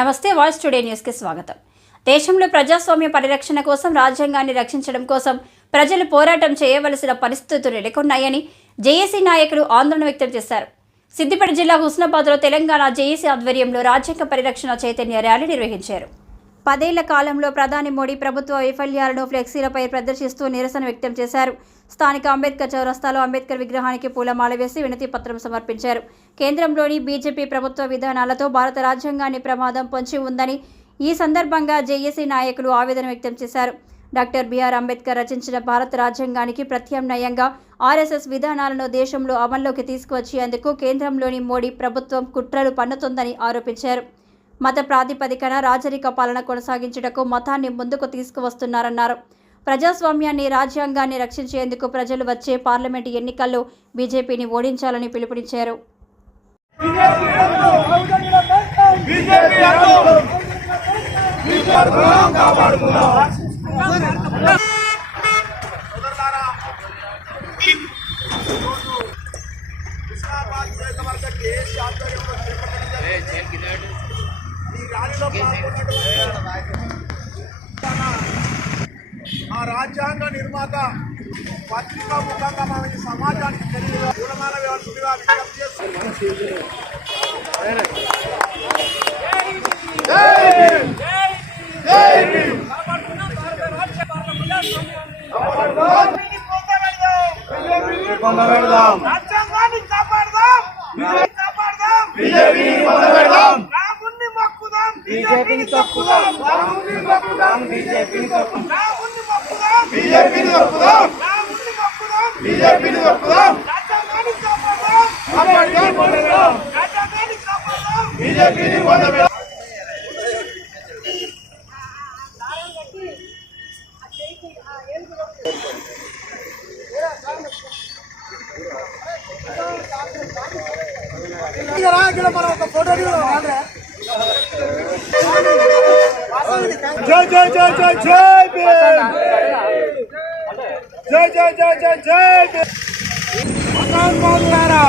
నమస్తే voice today న్యూస్కి స్వాగతం. దేశంలో ప్రజాస్వామ్య పరిరక్షణ కోసం రాజ్యాంగాన్ని రక్షించడం కోసం ప్రజలు పోరాటం చేయవలసిన పరిస్థితులు నెలకొన్నాయని జేఏసీ నాయకులు ఆందోళన వ్యక్తం చేశారు. సిద్దిపేట జిల్లా హుస్నాబాద్లో తెలంగాణ జేఏసీ ఆధ్వర్యంలో రాజ్యాంగ పరిరక్షణ చైతన్య ర్యాలీ నిర్వహించారు. పదేళ్ళ కాలంలో ప్రధాని మోడీ ప్రభుత్వ వైఫల్యాలను ఫ్లెక్సీలపై ప్రదర్శిస్తూ నిరసన వ్యక్తం చేశారు. స్థానిక అంబేద్కర్ చౌరస్తాలో అంబేద్కర్ విగ్రహానికి పూలమాల వేసి వినతి పత్రం సమర్పించారు. కేంద్రంలోని బీజేపీ ప్రభుత్వ విధానాలతో భారత రాజ్యాంగాన్ని ప్రమాదం పొంచి ఉందని ఈ సందర్భంగా జేఏసీ నాయకులు ఆవేదన వ్యక్తం చేశారు. డాక్టర్ బిఆర్ అంబేద్కర్ రచించిన భారత రాజ్యాంగానికి ప్రత్యామ్నాయంగా ఆర్ఎస్ఎస్ విధానాలను దేశంలో అమల్లోకి తీసుకువచ్చేందుకు కేంద్రంలోని మోడీ ప్రభుత్వం కుట్రలు పన్నుతోందని ఆరోపించారు. మత ప్రాతిపదికన రాజరిక పాలన కొనసాగించుటకు మతాన్ని ముందుకు తీసుకువస్తున్నారన్నారు. ప్రజాస్వామ్యాన్ని రాజ్యాంగాన్ని రక్షించేందుకు ప్రజలు వచ్చే పార్లమెంటు ఎన్నికల్లో బీజేపీని ఓడించాలని పిలుపునిచ్చారు. ఈ ర్యాలీలో పాల్గొన్నటువంటి ఆ రాజ్యాంగ నిర్మాత పత్రికా ముఖంగా మనం ఈ సమాజానికి తెలియదు. పూలమాల వ్యవస్థగా విజ్ఞప్తి. రాజ్యాంగాన్ని కాపాడదాం కాపాడదాం బీజేపీని రాముణ్ణి మొక్కుదాం. బీజేపీని రాముణ్ణి మొక్కుదాం. బీజేపీని తొక్కుదాం రాముణ్ణి మొక్కుదాం బీజేపీని తొక్కుదాం రాముణ్ణి మొక్కుదాం బీజేపీని తొక్కుదాం రాజ్యాంగాన్ని కాపాడదాం కాపాడదాం పొందబెడదాం రాజ్యాంగాన్ని కాపాడదాం బీజేపీని పొందబెడదాం జై జై జై జై జై భీమ్ మతోన్మాదులారా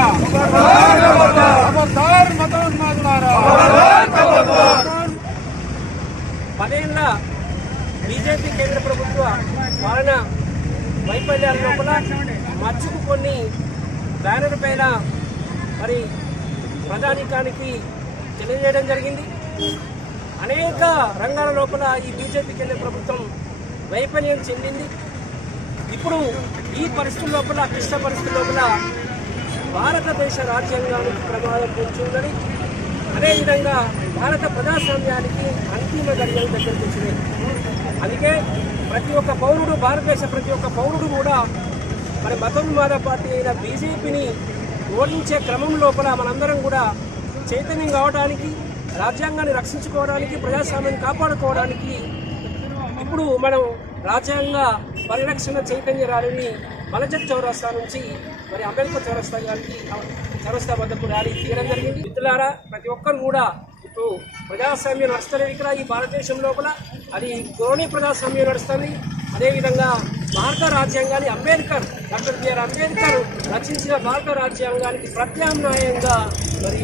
మతోన్మాదులారా బీజేపీ కేంద్ర ప్రభుత్వ పాలన వైఫల్యాల లోపల మచ్చుకు కొన్ని బ్యానర్ పైన మరి ప్రధానికానికి తెలియజేయడం జరిగింది. అనేక రంగాల లోపల ఈ బీజేపీ కేంద్ర ప్రభుత్వం వైఫల్యం చెందింది. ఇప్పుడు ఈ పరిస్థితుల లోపల క్లిష్ట పరిస్థితుల లోపల భారతదేశ రాజ్యాంగానికి ప్రమాదం పెంచుందని అదేవిధంగా భారత ప్రజాస్వామ్యానికి అంతిమ గడియలు దగ్గరకు వచ్చినాయి అందుకే ప్రతి ఒక్క పౌరుడు భారతదేశ ప్రతి ఒక్క పౌరుడు కూడా మరి మతోన్మాద పార్టీ అయిన బీజేపీని ఓడించే క్రమం లోపల మనందరం కూడా చైతన్యం కావడానికి రాజ్యాంగాన్ని రక్షించుకోవడానికి ప్రజాస్వామ్యాన్ని కాపాడుకోవడానికి ఇప్పుడు మనం రాజ్యాంగ పరిరక్షణ చైతన్య ర్యాలీని మలజట్ చౌరస్తా నుంచి మరి అంబేద్కర్ చౌరస్తా గారికి చౌరస్తా వద్దకు ర్యాలీ తీయడం జరిగింది. మిత్రులారా ప్రతి ఒక్కరు కూడా ఇప్పుడు ప్రజాస్వామ్యం నడుస్తుంది ఇక్కడ. ఈ భారతదేశం లోపల అది ధోరణి ప్రజాస్వామ్యం నడుస్తుంది. అదేవిధంగా భారత రాజ్యాంగాన్ని అంబేద్కర్ డాక్టర్ బిఆర్ అంబేద్కర్ రచించిన భారత రాజ్యాంగానికి ప్రత్యామ్నాయంగా మరి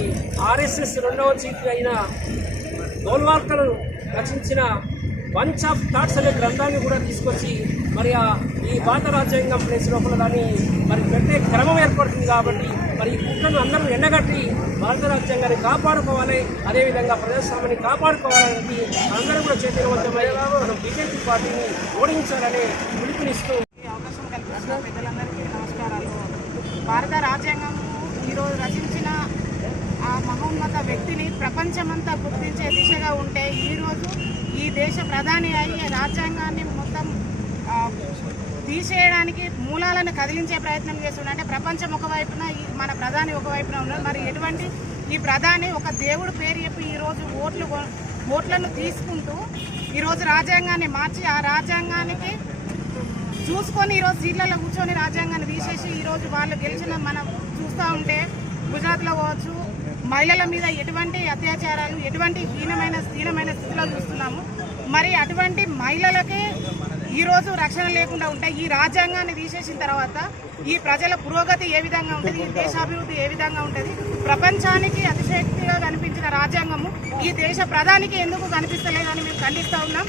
ఆర్ఎస్ఎస్ రెండవ చీఫ్ అయిన గోల్వాల్కర్ రచించిన బంచ్ ఆఫ్ థాట్స్ అనే గ్రంథాన్ని కూడా తీసుకొచ్చి మరి ఆ ఈ భారత రాజ్యాంగం ప్లేస్ లోపల దాన్ని మరి పెట్టే క్రమం ఏర్పడుతుంది కాబట్టి మరి ఈ కుట్రను అందరూ ఎండగట్టి భారత రాజ్యాంగాన్ని కాపాడుకోవాలి అదేవిధంగా ప్రజాస్వామ్యాన్ని కాపాడుకోవాలని అందరూ కూడా చైతన్యవంతమై మనం బీజేపీ పార్టీని ఓడించాలని పిలుపునిస్తూ అవకాశం కల్పించిన పెద్దలందరికీ నమస్కారాలు. భారత రాజ్యాంగం ఈరోజు రచించిన ఆ మహోన్నత వ్యక్తిని ప్రపంచమంతా గుర్తించే దిశగా ఉంటే ఈరోజు ఈ దేశ ప్రధాని అయి రాజ్యాంగాన్ని మొత్తం తీసేయడానికి మూలాలను కదిలించే ప్రయత్నం చేస్తున్నాడు అంటే ప్రపంచం ఒకవైపున ఈ మన ప్రధాని ఒకవైపున ఉన్నారు. మరి ఎటువంటి ఈ ప్రధాని ఒక దేవుడు పేరు చెప్పి ఈరోజు ఓట్లు ఓట్లను తీసుకుంటూ ఈరోజు రాజ్యాంగాన్ని మార్చి ఆ రాజ్యాంగానికి చూసుకొని ఈరోజు సీట్లలో కూర్చొని రాజ్యాంగాన్ని తీసేసి ఈరోజు వాళ్ళు గెలిచిన మనం చూస్తూ ఉంటే గుజరాత్లో పోవచ్చు మహిళల మీద ఎటువంటి అత్యాచారాలు ఎటువంటి హీనమైన హీనమైన స్థితిలో చూస్తున్నాము. మరి అటువంటి మహిళలకే ఈరోజు రక్షణ లేకుండా ఉంటే ఈ రాజ్యాంగాన్ని తీసేసిన తర్వాత ఈ ప్రజల పురోగతి ఏ విధంగా ఉంటుంది ఈ దేశాభివృద్ధి ఏ విధంగా ఉంటుంది? ప్రపంచానికి అతిశక్తిగా కనిపించిన రాజ్యాంగము ఈ దేశ ప్రధానికి ఎందుకు కనిపిస్తలేదని మేము ఖండిస్తూ ఉన్నాం.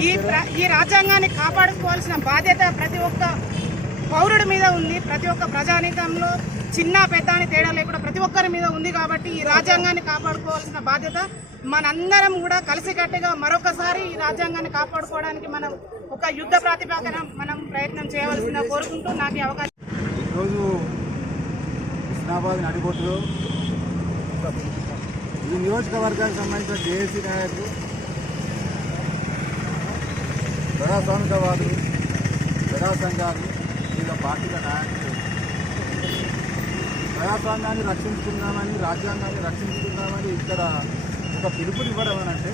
ఈ ప్ర- ఈ రాజ్యాంగాన్ని కాపాడుకోవాల్సిన బాధ్యత ప్రతి ఒక్క పౌరుడి మీద ఉంది. ప్రతి ఒక్క ప్రజానీకంలో చిన్న పెద్ద అని తేడా లేకుండా ప్రతి ఒక్కరి మీద ఉంది కాబట్టి ఈ రాజ్యాంగాన్ని కాపాడుకోవాల్సిన బాధ్యత మనందరం కూడా కలిసికట్టుగా మరొకసారి ఈ రాజ్యాంగాన్ని కాపాడుకోవడానికి మనం ఒక యుద్ధ ప్రాతిపదికన మనం ప్రయత్నం చేయవలసిన కోరుకుంటూ నాకు అవకాశం ఈరోజు హుస్నాబాద్ నడిబొట్టులో ఈ నియోజకవర్గానికి సంబంధించిన జేఏసీ నాయకులు ప్రజాస్వామికవాదులు ప్రజా సంఘాలు వివిధ పార్టీల నాయకులు ప్రజాస్వామ్యాన్ని రక్షించుకుందామని రాజ్యాంగాన్ని రక్షించుకుందామని ఇక్కడ ఒక పిలుపునివ్వడం అంటే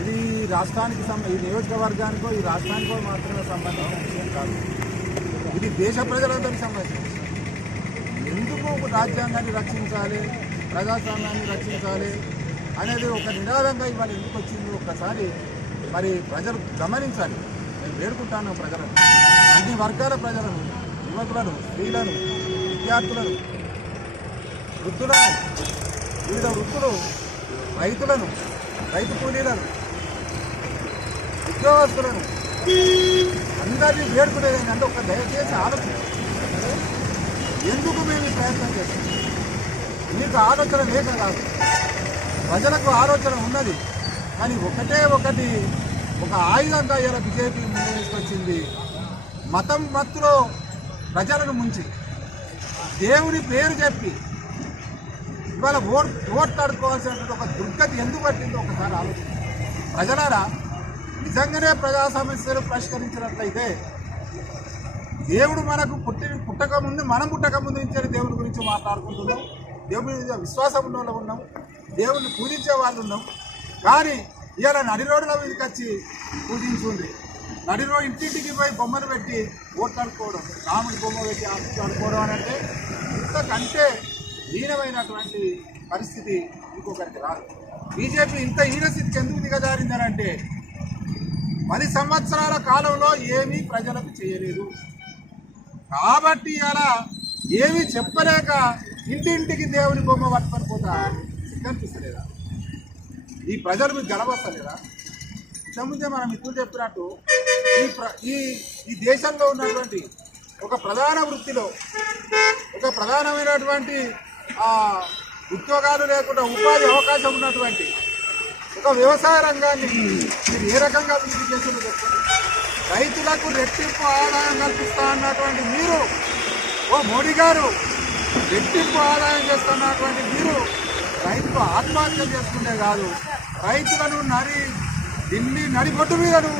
ఇది రాష్ట్రానికి సంబ ఈ నియోజకవర్గానికో ఈ రాష్ట్రానికో మాత్రమే సంబంధించిన విషయం కాదు. ఇది దేశ ప్రజలందరికీ సంబంధించి ఎందుకు రాజ్యాంగాన్ని రక్షించాలి ప్రజాస్వామ్యాన్ని రక్షించాలి అనేది ఒక నినాదంగా ఇవాళ ఎందుకు వచ్చింది? ఒక్కసారి మరి ప్రజలు గమనించాలి. వేడుకుంటాను ప్రజలను. అన్ని వర్గాల ప్రజలను యువకులను స్త్రీలను విద్యార్థులను వృద్ధులను వివిధ వృత్తులు రైతులను రైతు కూలీలను ఉద్యోగస్తులను అందరినీ వేడుకునేది ఏంటంటే ఒక దయచేసి ఆలోచన. ఎందుకు మేము ప్రయత్నం చేస్తాం? మీకు ఆలోచన లేక కాదు. ప్రజలకు ఆలోచన ఉన్నది. కానీ ఒకటే ఒకటి ఒక ఆయుధంగా ఇలా బీజేపీ ముందు తీసుకొచ్చింది. మతం మత్తులో ప్రజలను ముంచి దేవుని పేరు చెప్పి ఇవాళ ఓట్ ఓట్లాడుకోవాల్సినటువంటి ఒక దుర్గతి ఎందుకు పట్టిందో ఒకసారి ఆలోచన ప్రజలారా నిజంగానే ప్రజా సమస్యలు పరిష్కరించినట్లయితే దేవుడు మనకు పుట్టి పుట్టక ముందు మనం పుట్టక ముందు నుంచే దేవుడి గురించి మాట్లాడుకుంటున్నాం. దేవుడి మీద విశ్వాసం ఉన్న వాళ్ళు ఉన్నాం. దేవుడిని పూజించే వాళ్ళు ఉన్నాం. కానీ ఇవాళ నడి రోడ్ల మీదకి వచ్చి పూజించుంది నడి రోడ్ ఇంటింటికి పోయి బొమ్మను పెట్టి ఓట్లాడుకోవడం రాముడి బొమ్మ పెట్టి ఆడుకోవడం అనుకోవడం అని అంటే ఇంతకంటే హీనమైనటువంటి పరిస్థితి ఇంకొకరికి రాదు. బీజేపీ ఇంత హీనస్థితికి ఎందుకు దిగజారిందని అంటే పది సంవత్సరాల కాలంలో ఏమీ ప్రజలకు చేయలేదు. కాబట్టి అలా ఏమీ చెప్పలేక ఇంటింటికి దేవుని బొమ్మ పట్టుకొని పోతా కనిపిస్తలేదా ఈ ప్రజలు మీకు గెలవస్తలేదా ఇంతకుముందే మనం మిత్రులు చెప్పినట్టు ఈ ప్ర ఈ ఈ దేశంలో ఉన్నటువంటి ఒక ప్రధాన వృత్తిలో ఒక ప్రధానమైనటువంటి ఉద్యోగాలు లేకుండా ఉపాధి అవకాశం ఉన్నటువంటి ఒక వ్యవసాయ రంగాన్ని మీరు ఏ రకంగా అభివృద్ధి చేసిందో చెప్పండి? రైతులకు రెట్టింపు ఆదాయం కల్పిస్తా అన్నటువంటి మీరు ఓ మోడీ గారు రెట్టింపు ఆదాయం చేస్తున్నటువంటి మీరు రైతులు ఆత్మహత్య చేసుకుంటే కాదు. రైతులను నరి ఢిల్లీ నడిబొట్టు మీదను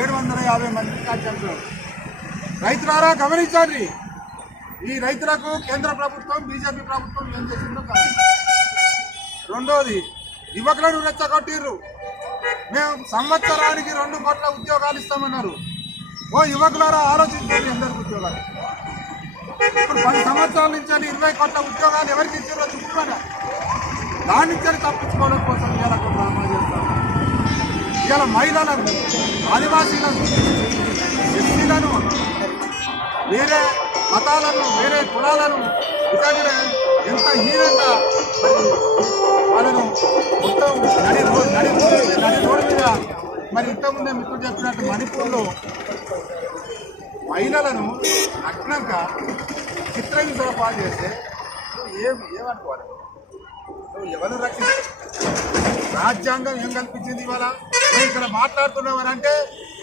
ఏడు వందల యాభై మంది చంపారు రైతులారా గమనించండి. ఈ రైతులకు కేంద్ర ప్రభుత్వం బీజేపీ ప్రభుత్వం ఏం చేసిందో కాదు రెండోది యువకులను రెచ్చగొట్టిర్రు. మేము సంవత్సరానికి రెండు కోట్ల ఉద్యోగాలు ఇస్తామన్నారు. ఓ యువకులారా ఆలోచించండి ఎందరికి ఉద్యోగాలు. ఇప్పుడు పది సంవత్సరాల నుంచి ఇరవై కోట్ల ఉద్యోగాలు ఎవరికి ఇచ్చారో చూపుకోండి దాని నుంచి తప్పించుకోవడం కోసం ఇలా ఒక డ్రామా చేస్తారు. ఇలా మహిళలను ఆదివాసీలను ఎస్సీలను వేరే మతాలను వేరే కులాలను నిజంగా ఎంత హీనంగా మరి వాళ్ళను మొత్తం నడి రోడ్ నడి నడి రోడ్డు మీద మరి ఇంతకుముందే మిత్రులు చెప్పినట్టు మణిపూర్లో మహిళలను నగ్నంగా చిత్రహింసలు పాలు చేస్తే ఏం ఏమనుకోవాలి? ఎవరు రక్షించారు రాజ్యాంగం ఏం కల్పించింది ఇవాళ? ఇక్కడ మాట్లాడుతున్నామని అంటే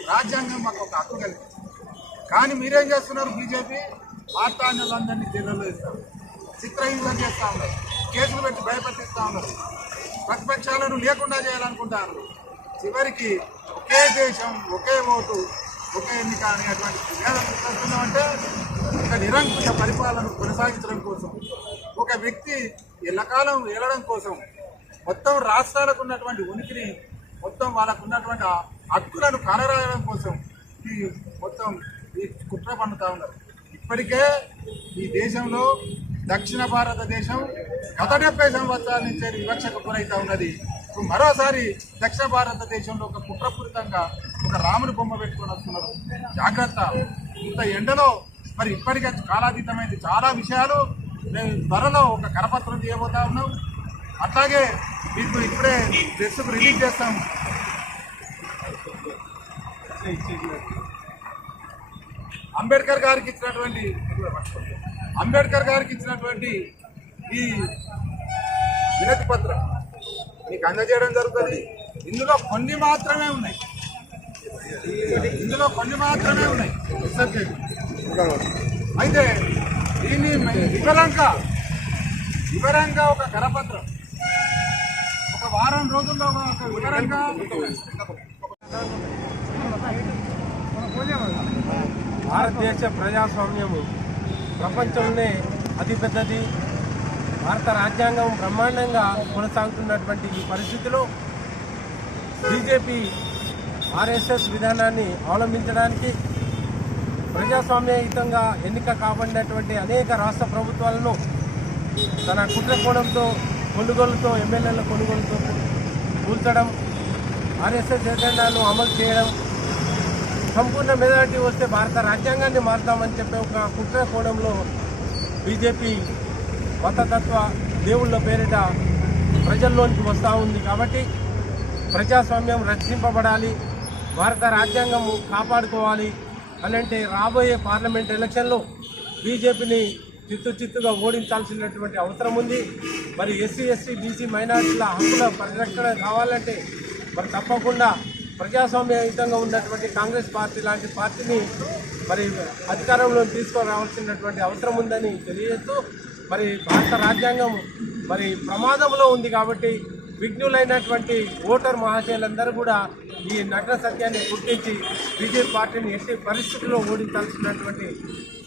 రాజ్యాంగం మాకు ఒక హక్కు కల్పించింది కానీ మీరేం చేస్తున్నారు బీజేపీ? మాట్లాడినందరినీ జైల్లో ఇస్తారు చిత్రహింస చేస్తా ఉన్నారు. కేసులు పెట్టి భయపెట్టిస్తూ ఉన్నారు. ప్రతిపక్షాలను లేకుండా చేయాలనుకుంటారు. చివరికి ఒకే దేశం ఒకే ఓటు ఒకే ఎన్నిక అనేటువంటి నినాదం అంటే ఒక నిరంకుశ పరిపాలన కొనసాగించడం కోసం ఒక వ్యక్తి ఎల్లకాలం ఏలడం కోసం మొత్తం రాష్ట్రాలకు ఉన్నటువంటి ఉనికిని మొత్తం వాళ్ళకు ఉన్నటువంటి హక్కులను కాలరాయడం కోసం ఈ మొత్తం ఈ కుట్ర పండుతా ఉన్నారు. ఇప్పటికే ఈ దేశంలో దక్షిణ భారతదేశం గత డెబ్బై సంవత్సరాల నుంచి వివక్షకు గురైతా ఉన్నది. మరోసారి దక్షిణ భారతదేశంలో ఒక కుట్రపూరితంగా ఒక రాముని బొమ్మ పెట్టుకొని వస్తున్నారు. జాగ్రత్త. ఇంత ఎండలో మరి ఇప్పటికే కాలాతీతమైంది. చాలా విషయాలు మేము త్వరలో ఒక కరపత్రం తీయబోతా ఉన్నాం. అట్లాగే మీకు ఇప్పుడే డ్రెస్సుకు రిలీజ్ చేస్తాం. అంబేద్కర్ గారికి ఇచ్చినటువంటి అంబేద్కర్ గారికి ఇచ్చినటువంటి ఈ వినతి పత్రం మీకు అందజేయడం జరుగుతుంది. ఇందులో కొన్ని మాత్రమే ఉన్నాయి. ఇందులో కొన్ని మాత్రమే ఉన్నాయి. అయితే దీన్ని వివరంగా వివరంగా ఒక కరపత్రం. ఒక వారం రోజుల్లో ఒక వివరంగా భారతదేశ ప్రజాస్వామ్యము ప్రపంచంలోనే అతిపెద్దది. భారత రాజ్యాంగం బ్రహ్మాండంగా కొనసాగుతున్నటువంటి ఈ పరిస్థితిలో బీజేపీ ఆర్ఎస్ఎస్ విధానాన్ని అవలంబించడానికి ప్రజాస్వామ్యయుతంగా ఎన్నిక కాబడినటువంటి అనేక రాష్ట్ర ప్రభుత్వాలను తన కుట్ర కోణంతో కొనుగోలుతో ఎమ్మెల్యేల కొనుగోలుతో కూల్చడం ఆర్ఎస్ఎస్ ఎజెండాను అమలు చేయడం సంపూర్ణ మెజారిటీ వస్తే భారత రాజ్యాంగాన్ని మారుతామని చెప్పే ఒక కుట్ర కోణంలో బీజేపీ మతతత్వ దేవుళ్ళ పేరిట ప్రజల్లోనికి వస్తూ ఉంది కాబట్టి ప్రజాస్వామ్యం రక్షింపబడాలి భారత రాజ్యాంగం కాపాడుకోవాలి. అలాంటి అంటే రాబోయే పార్లమెంట్ ఎలక్షన్లో బీజేపీని చిత్తు చిత్తుగా ఓడించాల్సినటువంటి అవసరం ఉంది. మరి ఎస్సీ ఎస్సీ బీసీ మైనార్టీల హక్కుల పరిరక్షణ కావాలంటే మరి తప్పకుండా ప్రజాస్వామ్యయుతంగా ఉన్నటువంటి కాంగ్రెస్ పార్టీ లాంటి పార్టీని మరి అధికారంలో తీసుకురావాల్సినటువంటి అవసరం ఉందని తెలియజేస్తూ మరి భారత రాజ్యాంగం మరి ప్రమాదంలో ఉంది కాబట్టి విఘ్నులైనటువంటి ఓటర్ మహాశయులందరూ కూడా ఈ నగ్న సత్యాన్ని గుర్తించి బీజేపీ పార్టీని ఎట్టి పరిస్థితుల్లో ఓడించాల్సినటువంటి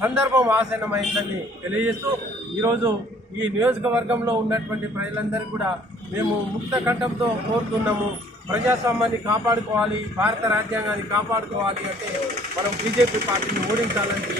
సందర్భం ఆసన్నమైందని తెలియజేస్తూ ఈరోజు ఈ నియోజకవర్గంలో ఉన్నటువంటి ప్రజలందరూ కూడా మేము ముక్త కంఠంతో కోరుతున్నాము. ప్రజాస్వామ్యాన్ని కాపాడుకోవాలి భారత రాజ్యాంగాన్ని కాపాడుకోవాలి అంటే మనం బీజేపీ పార్టీని ఓడించాలని